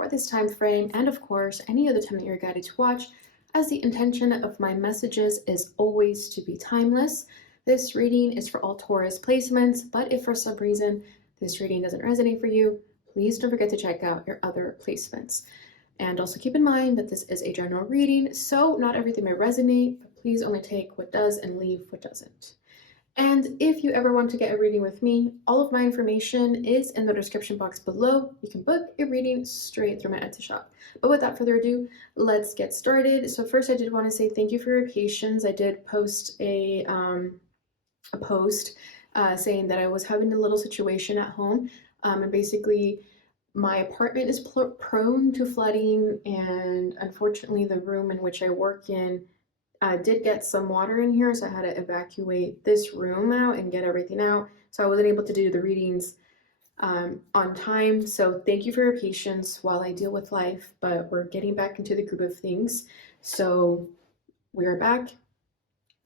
for this time frame, and of course, any other time that you're guided to watch, as the intention of my messages is always to be timeless. This reading is for all Taurus placements, but if for some reason this reading doesn't resonate for you, please don't forget to check out your other placements. And also keep in mind that this is a general reading, so not everything may resonate, but please only take what does and leave what doesn't. And if you ever want to get a reading with me, all of my information is in the description box below. You can book a reading straight through my Etsy shop. But without further ado, let's get started. So first, I did want to say thank you for your patience. I did post a post saying that I was having a little situation at home, and basically my apartment is prone to flooding, and unfortunately the room in which I work in did get some water in here, so I had to evacuate this room out and get everything out, so I wasn't able to do the readings on time. So thank you for your patience while I deal with life, but we're getting back into the groove of things, so we're back.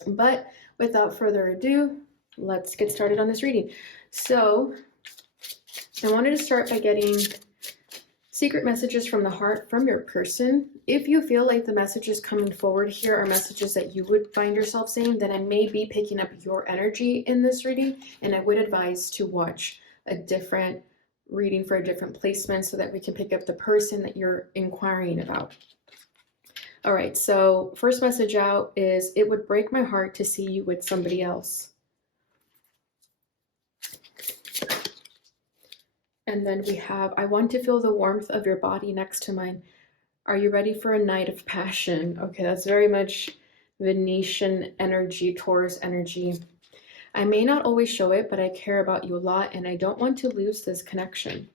But without further ado, let's get started on this reading. So I wanted to start by getting secret messages from the heart from your person. If you feel like the messages coming forward here are messages that you would find yourself saying, then I may be picking up your energy in this reading, and I would advise to watch a different reading for a different placement so that we can pick up the person that you're inquiring about. All right, so first message out is, it would break my heart to see you with somebody else. And then we have, I want to feel the warmth of your body next to mine. Are you ready for a night of passion? Okay, that's very much Venetian energy, Taurus energy. I may not always show it, but I care about you a lot, and I don't want to lose this connection.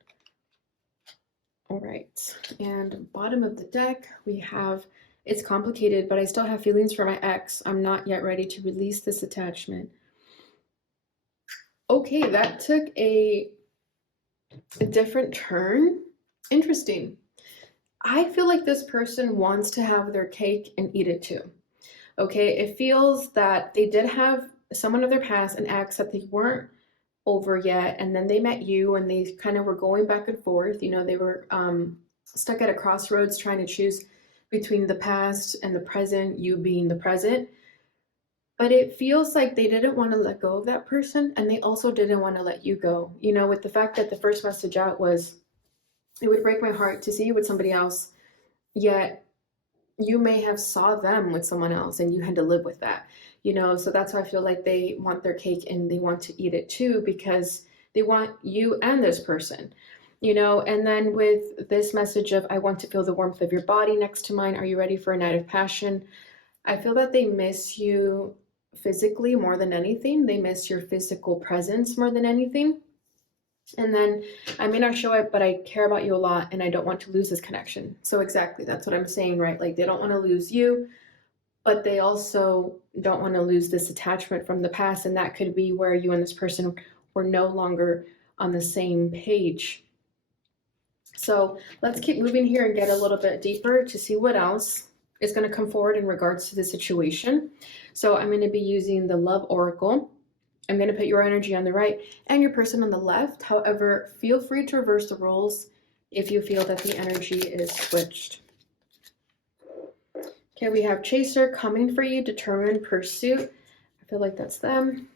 All right, and bottom of the deck, we have, it's complicated, but I still have feelings for my ex. I'm not yet ready to release this attachment. Okay, that took a different turn. Interesting. I feel like this person wants to have their cake and eat it too. Okay, it feels that they did have someone of their past, an ex that they weren't over yet, and then they met you and they kind of were going back and forth. You know, they were stuck at a crossroads trying to choose between the past and the present, you being the present. But it feels like they didn't want to let go of that person, and they also didn't want to let you go. You know, with the fact that the first message out was, it would break my heart to see you with somebody else, yet you may have saw them with someone else and you had to live with that. You know, so that's why I feel like they want their cake and they want to eat it too, because they want you and this person. You know, and then with this message of, I want to feel the warmth of your body next to mine. Are you ready for a night of passion? I feel that they miss you physically more than anything. They miss your physical presence more than anything. And then, I may not show it, but I care about you a lot and I don't want to lose this connection. So exactly, that's what I'm saying, right? Like, they don't want to lose you, but they also don't want to lose this attachment from the past. And that could be where you and this person were no longer on the same page. So let's keep moving here and get a little bit deeper to see what else is going to come forward in regards to the situation. So I'm going to be using the Love Oracle. I'm going to put your energy on the right and your person on the left. However, feel free to reverse the roles if you feel that the energy is switched. Okay, we have Chaser, coming for you, determined, pursuit. I feel like that's them.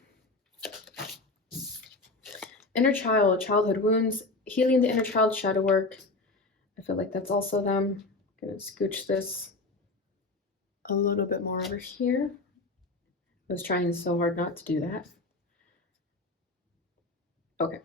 Inner child, childhood wounds, healing the inner child, shadow work. I feel like that's also them. I'm going to scooch this a little bit more over here. I was trying so hard not to do that. Okay.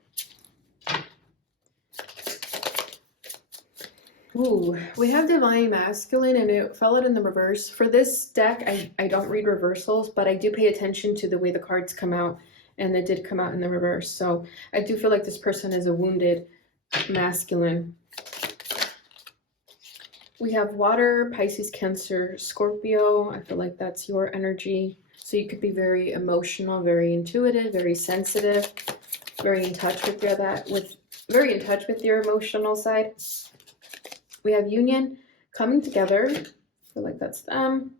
Ooh, we have Divine Masculine, and it fell out in the reverse. For this deck, I don't read reversals, but I do pay attention to the way the cards come out, and it did come out in the reverse. So I do feel like this person is a wounded masculine. We have Water, Pisces, Cancer, Scorpio. I feel like that's your energy. So you could be very emotional, very intuitive, very sensitive, very in touch with very in touch with your emotional side. We have Union, coming together. I feel like that's them.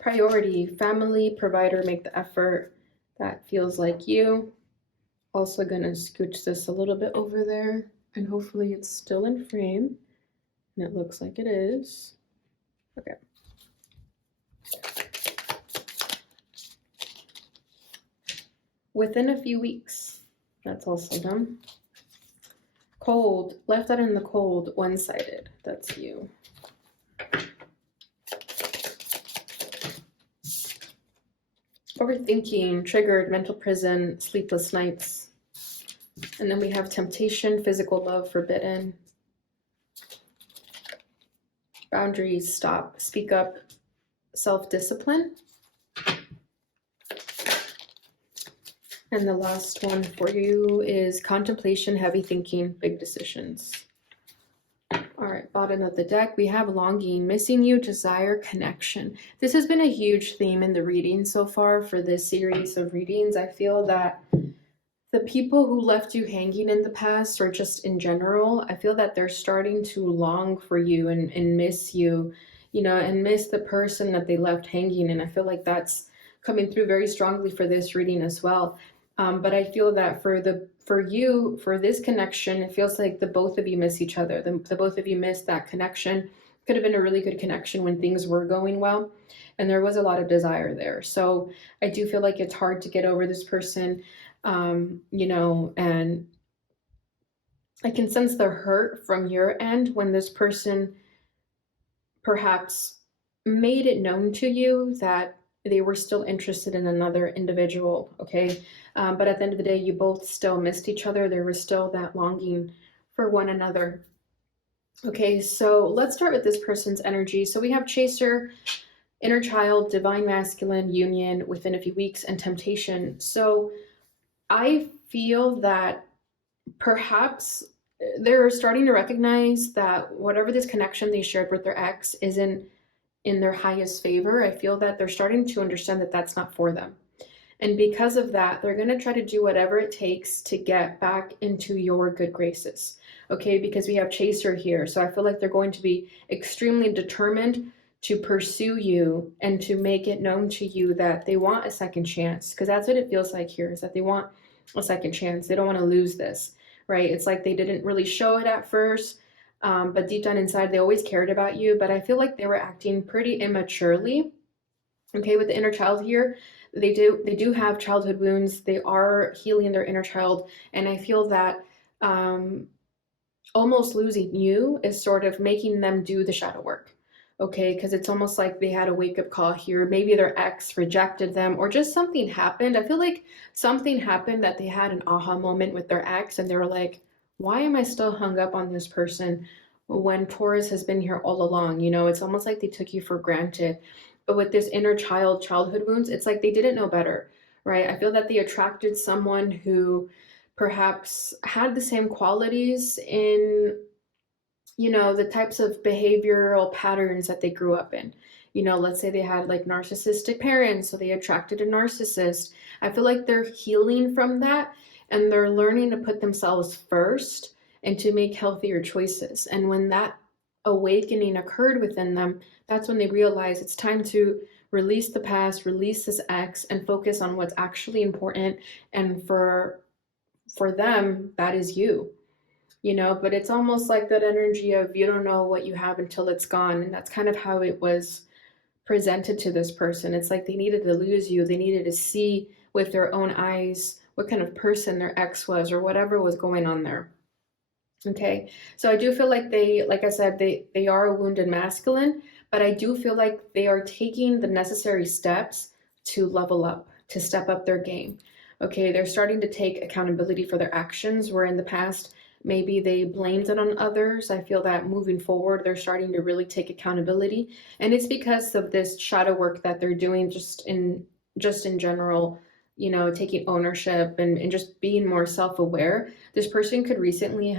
Priority, family, provider, make the effort. That feels like you. Also gonna scooch this a little bit over there, and hopefully it's still in frame. And it looks like it is. Okay. Within a few weeks. That's also them. Cold, left out in the cold, one-sided. That's you. Overthinking, triggered, mental prison, sleepless nights. And then we have temptation, physical love, forbidden. Boundaries, stop, speak up, self-discipline. And the last one for you is contemplation, heavy thinking, big decisions. All right, bottom of the deck, we have longing, missing you, desire, connection. This has been a huge theme in the reading so far for this series of readings. I feel that the people who left you hanging in the past, or just in general, I feel that they're starting to long for you and miss you, and miss the person that they left hanging. And I feel like that's coming through very strongly for this reading as well. But I feel that for this connection, it feels like the both of you miss each other. The both of you miss that connection. Could have been a really good connection when things were going well, and there was a lot of desire there. So I do feel like it's hard to get over this person, and I can sense the hurt from your end when this person perhaps made it known to you that they were still interested in another individual, okay? But at the end of the day, you both still missed each other. There was still that longing for one another. Okay, so let's start with this person's energy. So we have chaser, inner child, divine masculine, union within a few weeks, and temptation. So I feel that perhaps they're starting to recognize that whatever this connection they shared with their ex isn't in their highest favor. I feel that they're starting to understand that that's not for them. And because of that, they're going to try to do whatever it takes to get back into your good graces. Okay, because we have chaser here. So I feel like they're going to be extremely determined to pursue you and to make it known to you that they want a second chance. Because that's what it feels like here, is that they want a second chance. They don't want to lose this, right? It's like they didn't really show it at first, but deep down inside, they always cared about you. But I feel like they were acting pretty immaturely. Okay, with the inner child here, they do have childhood wounds. They are healing their inner child, and I feel that almost losing you is sort of making them do the shadow work. Okay, because it's almost like they had a wake-up call here. Maybe their ex rejected them, or just something happened. I feel like something happened that they had an aha moment with their ex, and they were like, why am I still hung up on this person when Taurus has been here all along? It's almost like they took you for granted. But with this inner childhood wounds, it's like they didn't know better, right? I feel that they attracted someone who perhaps had the same qualities in, the types of behavioral patterns that they grew up in. Let's say they had like narcissistic parents, so they attracted a narcissist. I feel like they're healing from that, and they're learning to put themselves first and to make healthier choices. And when that awakening occurred within them, that's when they realize it's time to release the past, release this ex, and focus on what's actually important. And for them, that is you. But it's almost like that energy of you don't know what you have until it's gone. And that's kind of how it was presented to this person. It's like they needed to lose you. They needed to see with their own eyes what kind of person their ex was, or whatever was going on there. Okay, so I do feel like like I said, they are a wounded masculine, but I do feel like they are taking the necessary steps to level up, to step up their game. Okay, they're starting to take accountability for their actions, where in the past, maybe they blamed it on others. I feel that moving forward, they're starting to really take accountability. And it's because of this shadow work that they're doing just in general, taking ownership and just being more self-aware. This person could recently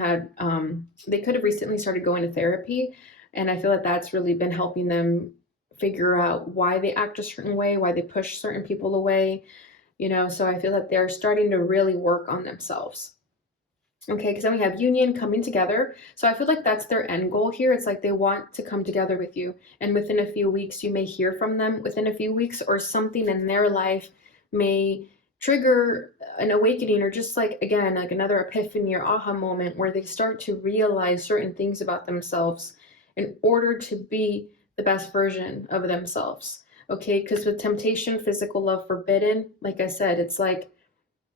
they could have recently started going to therapy. And I feel that that's really been helping them figure out why they act a certain way, why they push certain people away, so I feel that they're starting to really work on themselves. Okay, because then we have union, coming together. So I feel like that's their end goal here. It's like they want to come together with you. And within a few weeks, you may hear from them within a few weeks, or something in their life may trigger an awakening, or just like, again, like another epiphany or aha moment where they start to realize certain things about themselves in order to be the best version of themselves. Okay, because with temptation, physical love forbidden, like I said, it's like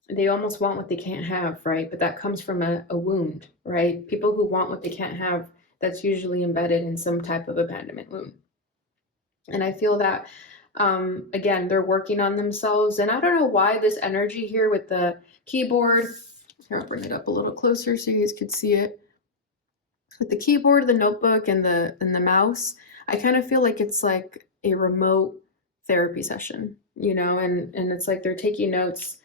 they almost want what they can't have, right? But that comes from a wound, right? People who want what they can't have, that's usually embedded in some type of abandonment wound. And I feel that, again, they're working on themselves. And I don't know why this energy here with the keyboard, here, I'll bring it up a little closer so you guys could see it. With the keyboard, the notebook, and the mouse, I kind of feel like it's like a remote therapy session, you know, and it's like they're taking notes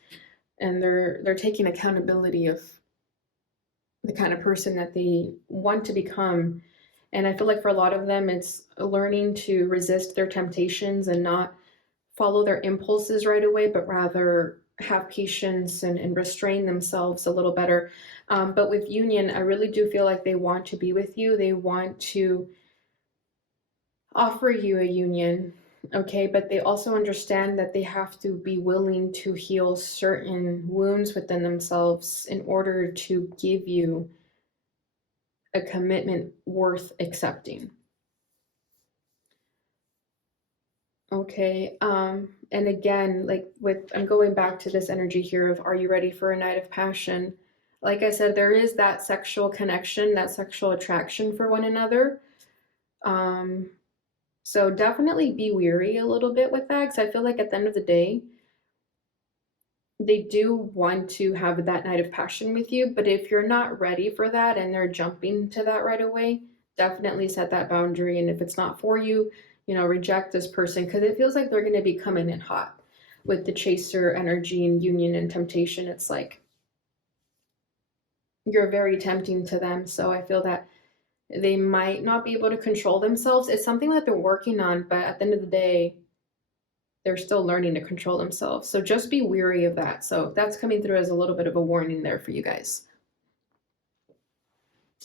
and they're taking accountability of the kind of person that they want to become. And I feel like for a lot of them, it's learning to resist their temptations and not follow their impulses right away, but rather have patience and restrain themselves a little better. But with union, I really do feel like they want to be with you. They want to offer you a union, okay? But they also understand that they have to be willing to heal certain wounds within themselves in order to give you a commitment worth accepting. Okay, and again, like I'm going back to this energy here of, are you ready for a night of passion? Like I said, there is that sexual connection, that sexual attraction for one another. So definitely be weary a little bit with that, because I feel like at the end of the day, they do want to have that night of passion with you. But if you're not ready for that and they're jumping to that right away, definitely set that boundary. And if it's not for you, you know, reject this person, because it feels like they're going to be coming in hot with the chaser energy and union and temptation. It's like you're very tempting to them. So I feel that they might not be able to control themselves. It's something that they're working on, but at the end of the day, they're still learning to control themselves. So just be weary of that. So that's coming through as a little bit of a warning there for you guys.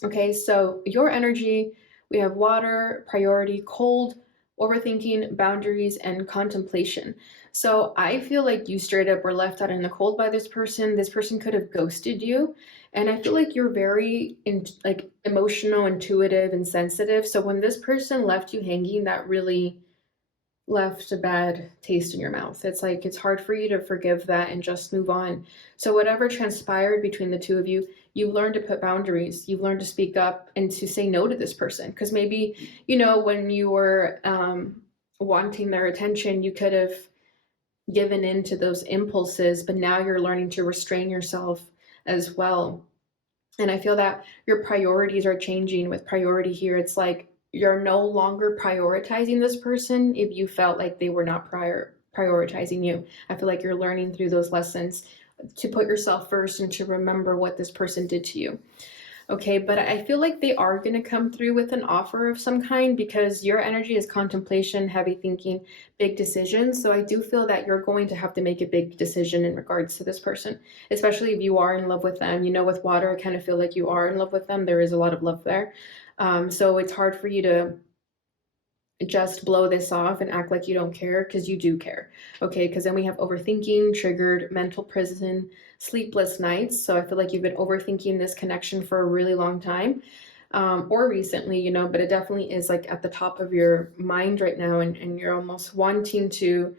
Okay, so your energy, we have water, priority, cold, overthinking, boundaries, and contemplation. So I feel like you straight up were left out in the cold by this person. This person could have ghosted you. And I feel like you're very like emotional, intuitive, and sensitive. So when this person left you hanging, that really left a bad taste in your mouth. It's like it's hard for you to forgive that and just move on. So whatever transpired between the two of you, you've learned to put boundaries. You've learned to speak up and to say no to this person. Because maybe, you know, when you were wanting their attention, you could have given in to those impulses, but now you're learning to restrain yourself as well. And I feel that your priorities are changing. With priority here, it's like you're no longer prioritizing this person if you felt like they were not prioritizing you. I feel like you're learning through those lessons to put yourself first and to remember what this person did to you. Okay, but I feel like they are going to come through with an offer of some kind, because your energy is contemplation, heavy thinking, big decisions. So I do feel that you're going to have to make a big decision in regards to this person, especially if you are in love with them. You know, with water, I kind of feel like you are in love with them. There is a lot of love there. So it's hard for you to just blow this off and act like you don't care, because you do care. Okay, because then we have overthinking, triggered, mental prison, sleepless nights. So I feel like you've been overthinking this connection for a really long time, or recently, you know, but it definitely is like at the top of your mind right now, and you're almost wanting to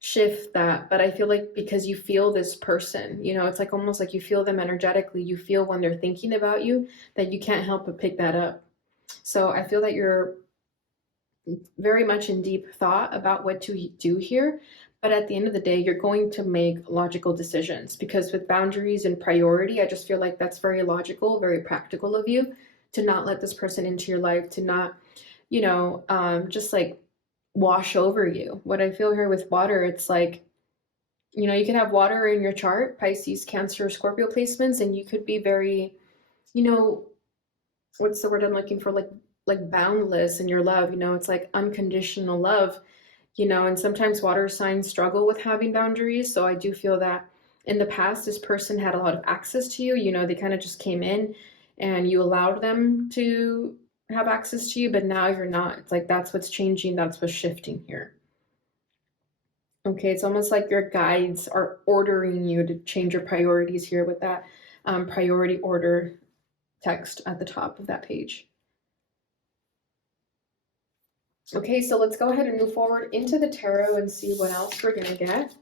shift that. But I feel like because you feel this person, you know, it's like almost like you feel them energetically, you feel when they're thinking about you, that you can't help but pick that up. So I feel that you're very much in deep thought about what to do here. But at the end of the day, you're going to make logical decisions, because with boundaries and priority, I just feel like that's very logical, very practical of you to not let this person into your life, to not, you know, just like wash over you. What I feel here with water, it's like, you know, you can have water in your chart, Pisces, Cancer, Scorpio placements, and you could be very, you know, what's the word I'm looking for? Like boundless in your love, you know, it's like unconditional love, you know, and sometimes water signs struggle with having boundaries. So I do feel that in the past, this person had a lot of access to you, you know, they kind of just came in and you allowed them to have access to you, but now you're not. It's like that's what's changing, that's what's shifting here. Okay, it's almost like your guides are ordering you to change your priorities here with that priority order text at the top of that page. Okay, so let's go ahead and move forward into the tarot and see what else we're gonna get.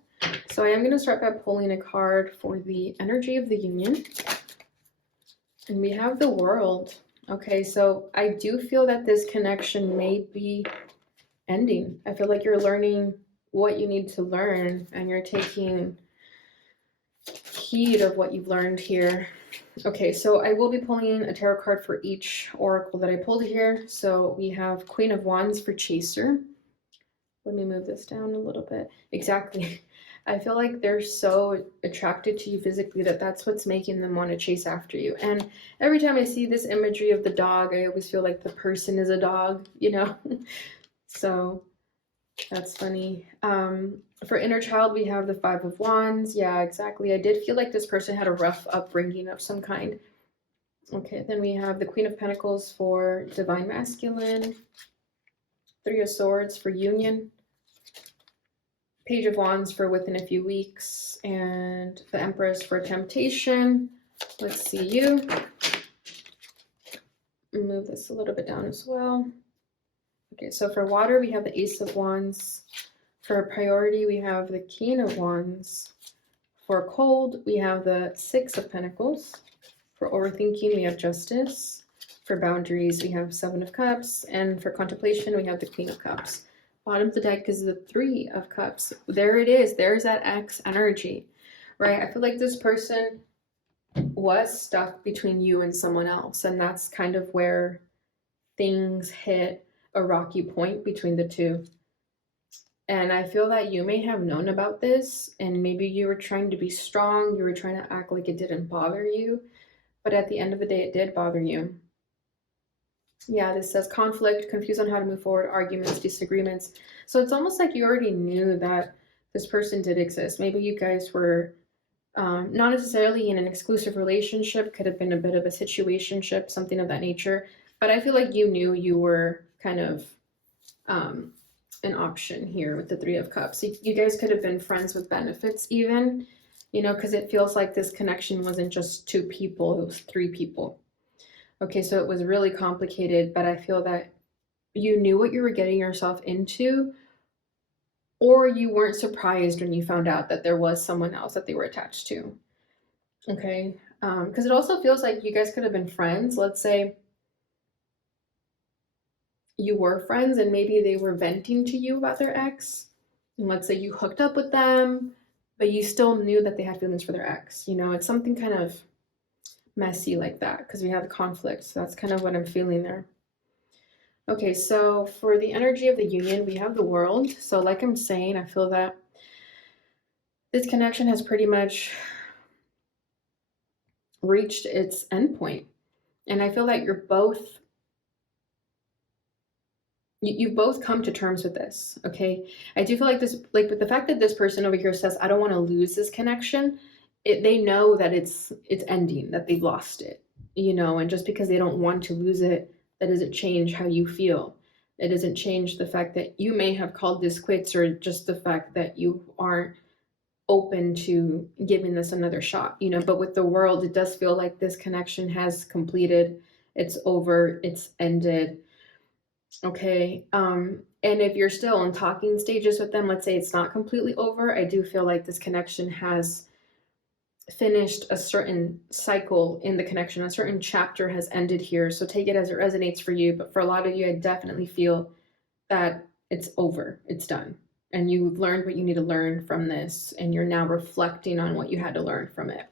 So I am gonna start by pulling a card for the energy of the union. And we have the World. Okay, so I do feel that this connection may be ending. I feel like you're learning what you need to learn and you're taking heed of what you've learned here. Okay, so I will be pulling a tarot card for each oracle that I pulled here. So we have Queen of Wands for Chaser. Let me move this down a little bit. Exactly. I feel like they're so attracted to you physically that that's what's making them want to chase after you. And every time I see this imagery of the dog, I always feel like the person is a dog, you know? So that's funny. For inner child, we have the Five of Wands. Yeah, exactly. I did feel like this person had a rough upbringing of some kind. Okay, then we have the Queen of Pentacles for divine masculine, Three of Swords for union, Page of Wands for within a few weeks, and the Empress for temptation. Let's see you. Move this a little bit down as well. Okay, so for water, we have the Ace of Wands. For priority, we have the King of Wands. For cold, we have the Six of Pentacles. For overthinking, we have Justice. For boundaries, we have Seven of Cups. And for contemplation, we have the Queen of Cups. Bottom of the deck is the Three of Cups. There it is. There's that X energy, right? I feel like this person was stuck between you and someone else. And that's kind of where things hit a rocky point between the two. And I feel that you may have known about this and maybe you were trying to be strong. You were trying to act like it didn't bother you. But at the end of the day, it did bother you. Yeah, this says conflict, confused on how to move forward, arguments, disagreements. So it's almost like you already knew that this person did exist. Maybe you guys were not necessarily in an exclusive relationship, could have been a bit of a situationship, something of that nature. But I feel like you knew you were kind of an option here with the Three of Cups. You guys could have been friends with benefits even, you know, because it feels like this connection wasn't just two people, it was three people. Okay, so it was really complicated, but I feel that you knew what you were getting yourself into, or you weren't surprised when you found out that there was someone else that they were attached to. Okay, because it also feels like you guys could have been friends. Let's say you were friends and maybe they were venting to you about their ex. And let's say you hooked up with them, but you still knew that they had feelings for their ex. You know, it's something kind of messy like that because we have the conflict. So that's kind of what I'm feeling there. Okay, so for the energy of the union, we have the World. So like I'm saying, I feel that this connection has pretty much reached its endpoint. And I feel that you've both come to terms with this, okay? I do feel like this, like with the fact that this person over here says, I don't want to lose this connection, they know that it's ending, that they've lost it, you know, and just because they don't want to lose it, that doesn't change how you feel. It doesn't change the fact that you may have called this quits or just the fact that you aren't open to giving this another shot, you know. But with the World, it does feel like this connection has completed, it's over, it's ended. Okay, and if you're still in talking stages with them, let's say it's not completely over, I do feel like this connection has finished a certain cycle in the connection, a certain chapter has ended here. So take it as it resonates for you. But for a lot of you, I definitely feel that it's over, it's done. And you've learned what you need to learn from this, and you're now reflecting on what you had to learn from it.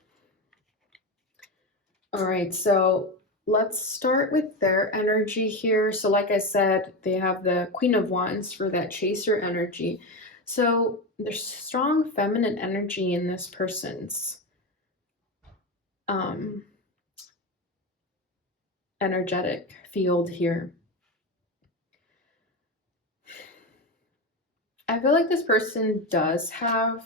All right, so let's start with their energy here. So like I said, they have the Queen of Wands for that chaser energy. So there's strong feminine energy in this person's energetic field here. I feel like this person does have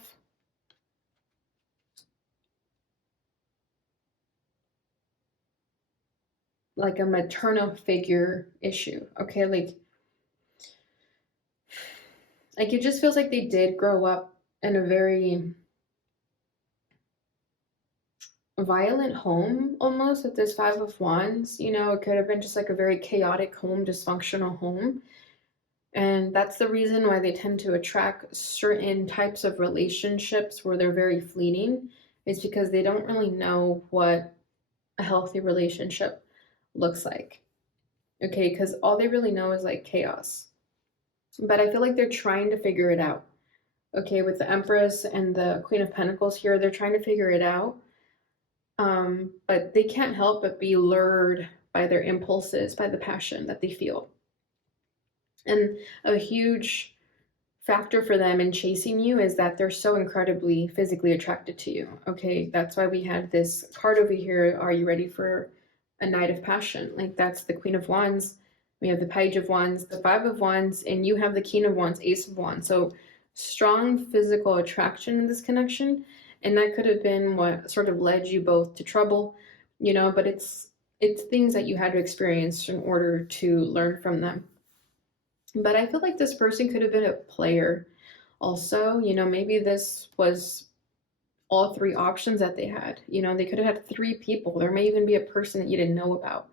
like a maternal figure issue, okay? Like it just feels like they did grow up in a very violent home almost with this Five of Wands, you know. It could have been just like a very chaotic home, dysfunctional home. And that's the reason why they tend to attract certain types of relationships where they're very fleeting, is because they don't really know what a healthy relationship looks like. Okay, because all they really know is like chaos. But I feel like they're trying to figure it out. Okay, with the Empress and the Queen of Pentacles here, they're trying to figure it out. But they can't help but be lured by their impulses, by the passion that they feel. And a huge factor for them in chasing you is that they're so incredibly physically attracted to you. Okay, that's why we had this card over here. Are you ready for a night of passion? Like, that's the Queen of Wands. We have the Page of Wands, the Five of Wands, and you have the King of Wands, Ace of Wands. So strong physical attraction in this connection. And that could have been what sort of led you both to trouble, but it's things that you had to experience in order to learn from them. But I feel like this person could have been a player also. Maybe this was all three options that they had. They could have had three people. There may even be a person that you didn't know about.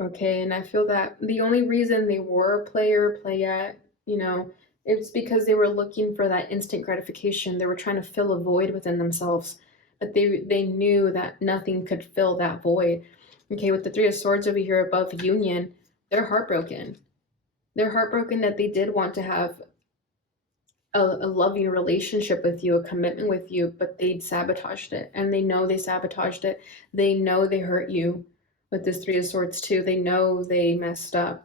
Okay, and I feel that the only reason they were a player, playette, it's because they were looking for that instant gratification. They were trying to fill a void within themselves, but they knew that nothing could fill that void. Okay, with the Three of Swords over here above union, they're heartbroken. They're heartbroken that they did want to have a loving relationship with you, a commitment with you, but they sabotaged it. And they know they sabotaged it. They know they hurt you with this Three of Swords too. They know they messed up.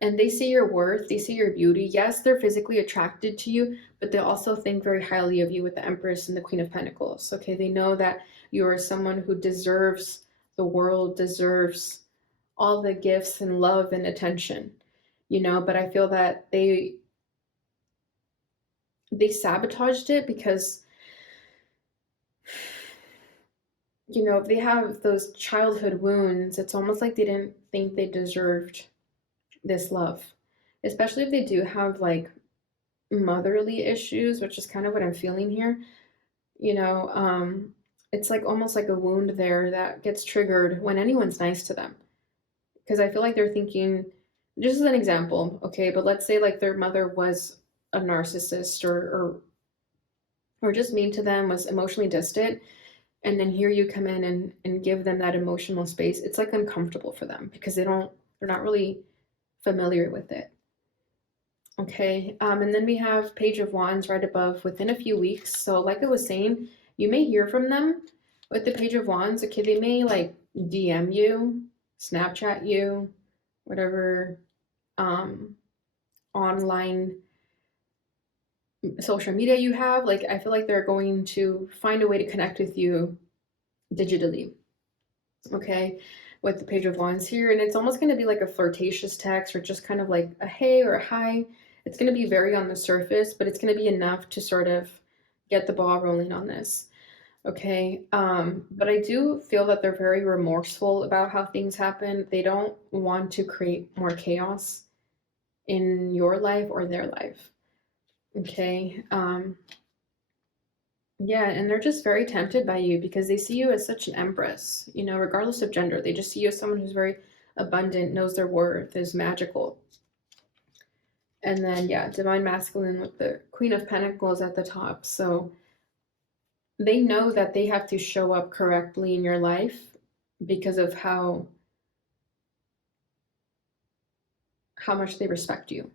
And they see your worth, they see your beauty. Yes, they're physically attracted to you, but they also think very highly of you with the Empress and the Queen of Pentacles. Okay, they know that you are someone who deserves the world, deserves all the gifts and love and attention, but I feel that they sabotaged it because if they have those childhood wounds, it's almost like they didn't think they deserved this love, especially if they do have like motherly issues, which is kind of what I'm feeling here. It's like almost like a wound there that gets triggered when anyone's nice to them, because I feel like they're thinking, just as an example, okay, but let's say like their mother was a narcissist or just mean to them, was emotionally distant, and then here you come in and give them that emotional space. It's like uncomfortable for them because they're not really familiar with it. Okay, and then we have Page of Wands right above, within a few weeks. So like I was saying, you may hear from them with the Page of Wands. Okay, they may like DM you, Snapchat you, whatever online social media you have. Like, I feel like they're going to find a way to connect with you digitally. Okay, with the Page of Wands here, and it's almost going to be like a flirtatious text, or just kind of like a hey or a hi. It's going to be very on the surface, but it's going to be enough to sort of get the ball rolling on this. Okay, but I do feel that they're very remorseful about how things happen. They don't want to create more chaos in your life or their life. Okay, yeah, and they're just very tempted by you because they see you as such an empress, regardless of gender. They just see you as someone who's very abundant, knows their worth, is magical. And then, yeah, divine masculine with the Queen of Pentacles at the top. So they know that they have to show up correctly in your life because of how much they respect you.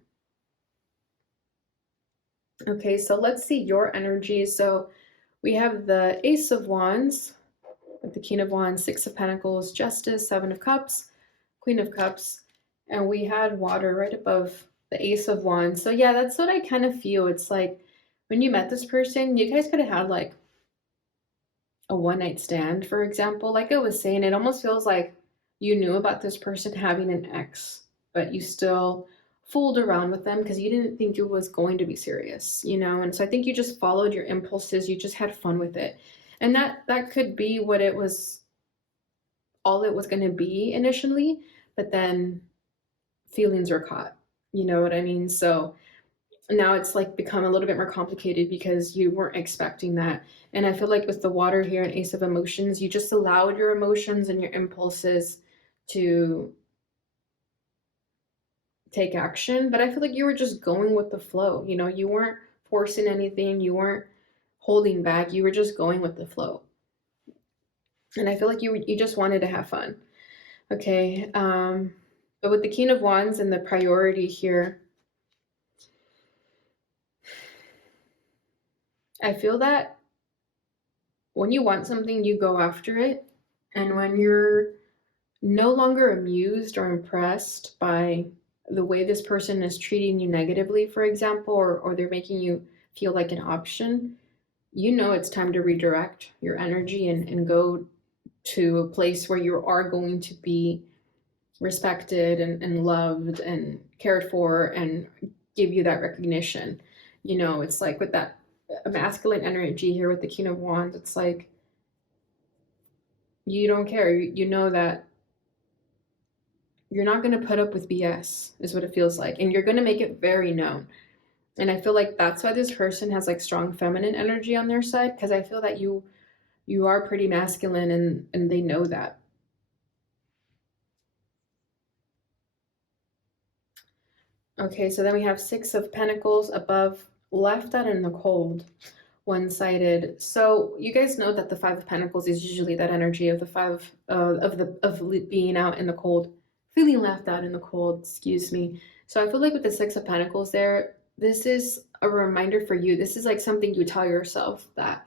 Okay, so let's see your energy. So we have the Ace of Wands with the King of Wands, Six of Pentacles, Justice, Seven of Cups, Queen of Cups, and we had water right above the Ace of Wands. So yeah, that's what I kind of feel. It's like when you met this person, you guys could have had like a one-night stand, for example. Like I was saying, it almost feels like you knew about this person having an ex, but you still fooled around with them because you didn't think it was going to be serious, And so I think you just followed your impulses. You just had fun with it. And that could be what it was, all it was going to be initially, but then feelings are caught. You know what I mean? So now it's like become a little bit more complicated because you weren't expecting that. And I feel like with the water here and Ace of Emotions, you just allowed your emotions and your impulses to take action, but I feel like you were just going with the flow. You know, you weren't forcing anything, you weren't holding back, you were just going with the flow. And I feel like you just wanted to have fun. Okay, but with the King of Wands and the priority here, I feel that when you want something, you go after it. And when you're no longer amused or impressed by the way this person is treating you negatively, for example, or they're making you feel like an option, you know it's time to redirect your energy and go to a place where you are going to be respected and loved and cared for and give you that recognition. You know, it's like with that masculine energy here with the King of Wands, it's like you don't care. You know that you're not going to put up with BS, is what it feels like. And you're going to make it very known. And I feel like that's why this person has like strong feminine energy on their side, because I feel that you are pretty masculine and they know that. Okay, so then we have Six of Pentacles above, left out in the cold, one-sided. So you guys know that the Five of Pentacles is usually that energy of the five of being out in the cold, feeling left out in the cold, excuse me. So I feel like with the Six of Pentacles there, this is a reminder for you. This is like something you tell yourself that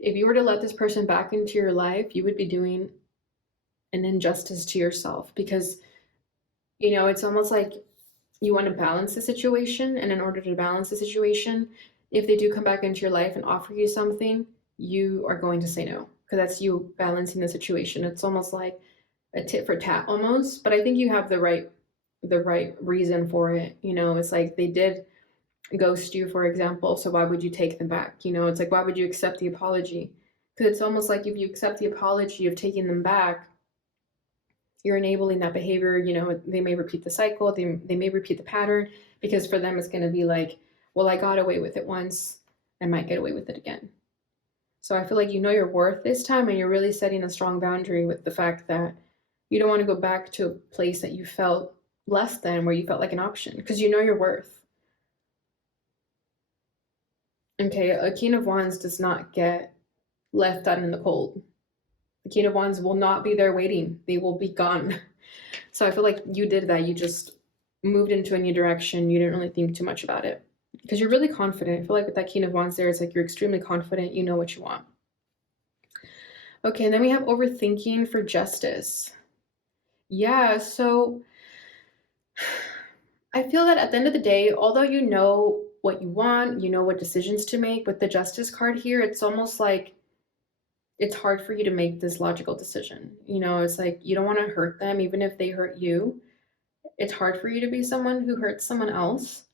if you were to let this person back into your life, you would be doing an injustice to yourself, because, you know, it's almost like you want to balance the situation. And in order to balance the situation, if they do come back into your life and offer you something, you are going to say no, because that's you balancing the situation. It's almost like a tit for tat almost, but I think you have the right reason for it. You know, it's like they did ghost you, for example, so why would you take them back? You know, it's like, why would you accept the apology? Because it's almost like if you accept the apology of taking them back, you're enabling that behavior. You know, they may repeat the cycle, they may repeat the pattern, because for them it's going to be like, well, I got away with it once, I might get away with it again. So I feel like you know your worth this time, and you're really setting a strong boundary with the fact that you don't want to go back to a place that you felt less than, where you felt like an option, because you know your worth. Okay, a King of Wands does not get left out in the cold. The King of Wands will not be there waiting. They will be gone. So I feel like you did that. You just moved into a new direction. You didn't really think too much about it, because you're really confident. I feel like with that King of Wands there, it's like you're extremely confident. You know what you want. Okay, and then we have overthinking for Justice. Yeah, so I feel that at the end of the day, although you know what you want, you know what decisions to make, with the Justice card here, it's almost like it's hard for you to make this logical decision. You know, it's like you don't want to hurt them, even if they hurt you. It's hard for you to be someone who hurts someone else.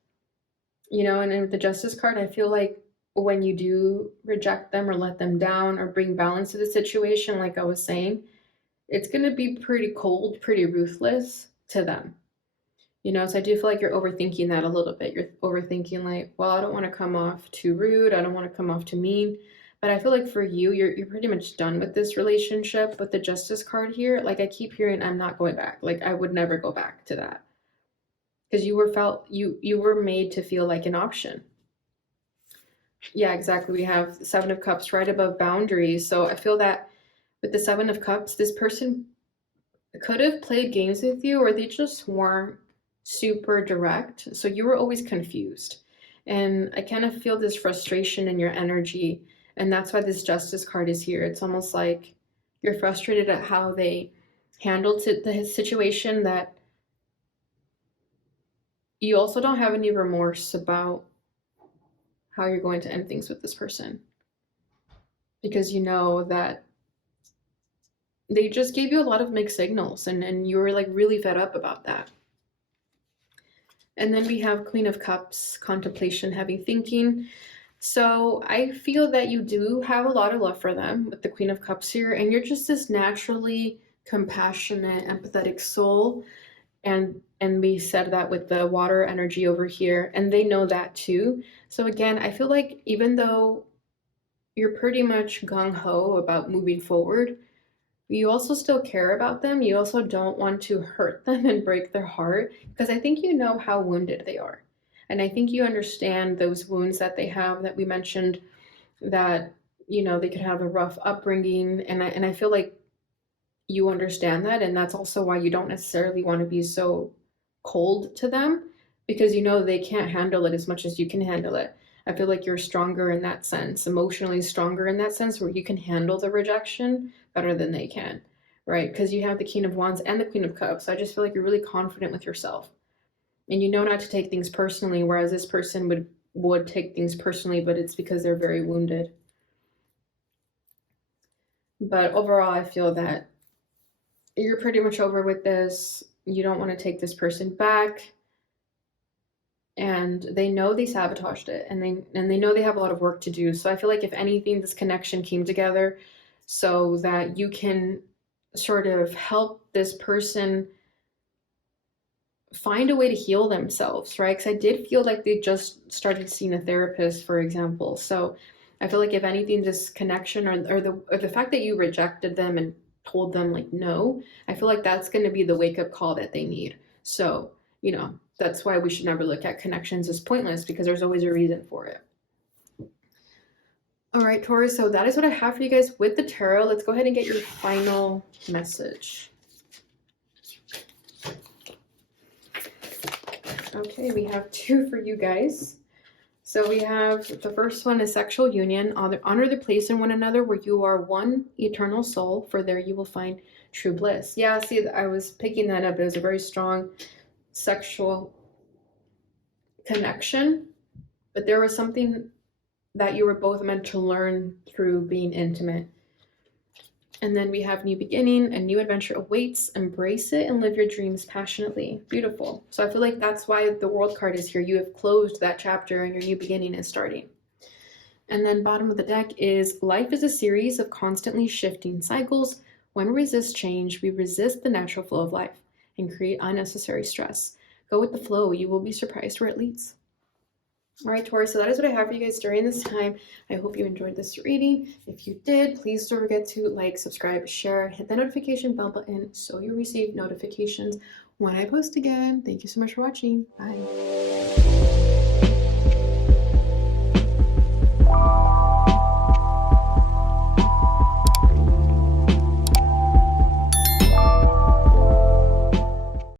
You know, and with the Justice card, I feel like when you do reject them or let them down or bring balance to the situation, like I was saying, it's going to be pretty cold, pretty ruthless to them. You know, so I do feel like you're overthinking that a little bit. You're overthinking like, well, I don't want to come off too rude. I don't want to come off too mean. But I feel like for you, you're pretty much done with this relationship. With the Justice card here, like I keep hearing, I'm not going back. Like I would never go back to that, because you were made to feel like an option. Yeah, exactly. We have the Seven of Cups right above boundaries. So I feel that with the Seven of Cups, this person could have played games with you, or they just weren't super direct. So you were always confused. And I kind of feel this frustration in your energy. And that's why this Justice card is here. It's almost like you're frustrated at how they handled the situation, that you also don't have any remorse about how you're going to end things with this person, because you know that they just gave you a lot of mixed signals, and you were like really fed up about that. And then we have Queen of Cups, contemplation, heavy thinking. So I feel that you do have a lot of love for them with the Queen of Cups here, and you're just this naturally compassionate, empathetic soul. And we said that with the water energy over here, and they know that too. So again, I feel like even though you're pretty much gung-ho about moving forward, You also still care about them. You also don't want to hurt them and break their heart, because I think you know how wounded they are. And I think you understand those wounds that they have, that we mentioned, that, they could have a rough upbringing. And I feel like you understand that. And that's also why you don't necessarily want to be so cold to them, because they can't handle it as much as you can handle it. I feel like you're stronger in that sense, emotionally stronger in that sense, where you can handle the rejection better than they can, right? Because you have the King of Wands and the Queen of Cups. So I just feel like you're really confident with yourself, and you know not to take things personally, whereas this person would take things personally, but it's because they're very wounded. But overall, I feel that you're pretty much over with this. You don't want to take this person back, and they know they sabotaged it, and they know they have a lot of work to do. So I feel like if anything, this connection came together so that you can sort of help this person find a way to heal themselves, right? Because I did feel like they just started seeing a therapist, for example. So I feel like if anything, this connection, or the fact that you rejected them and told them like no, I feel like that's going to be the wake-up call that they need. So that's why we should never look at connections as pointless, because there's always a reason for it. All right, Taurus, so that is what I have for you guys with the tarot. Let's go ahead and get your final message. Okay, we have 2 for you guys. So we have, the first one is sexual union. Honor the place in one another where you are one eternal soul, for there you will find true bliss. Yeah, see, I was picking that up. It was a very strong sexual connection, but there was something that you were both meant to learn through being intimate. And then we have new beginning, a new adventure awaits. Embrace it and live your dreams passionately. Beautiful. So I feel like that's why the World card is here. You have closed that chapter and your new beginning is starting. And then bottom of the deck is, life is a series of constantly shifting cycles. When we resist change, we resist the natural flow of life and create unnecessary stress. Go with the flow. You will be surprised where it leads. All right, Taurus, so that is what I have for you guys during this time. I hope you enjoyed this reading. If you did, please don't forget to like, subscribe, share, hit the notification bell button so you receive notifications when I post again. Thank you so much for watching. Bye.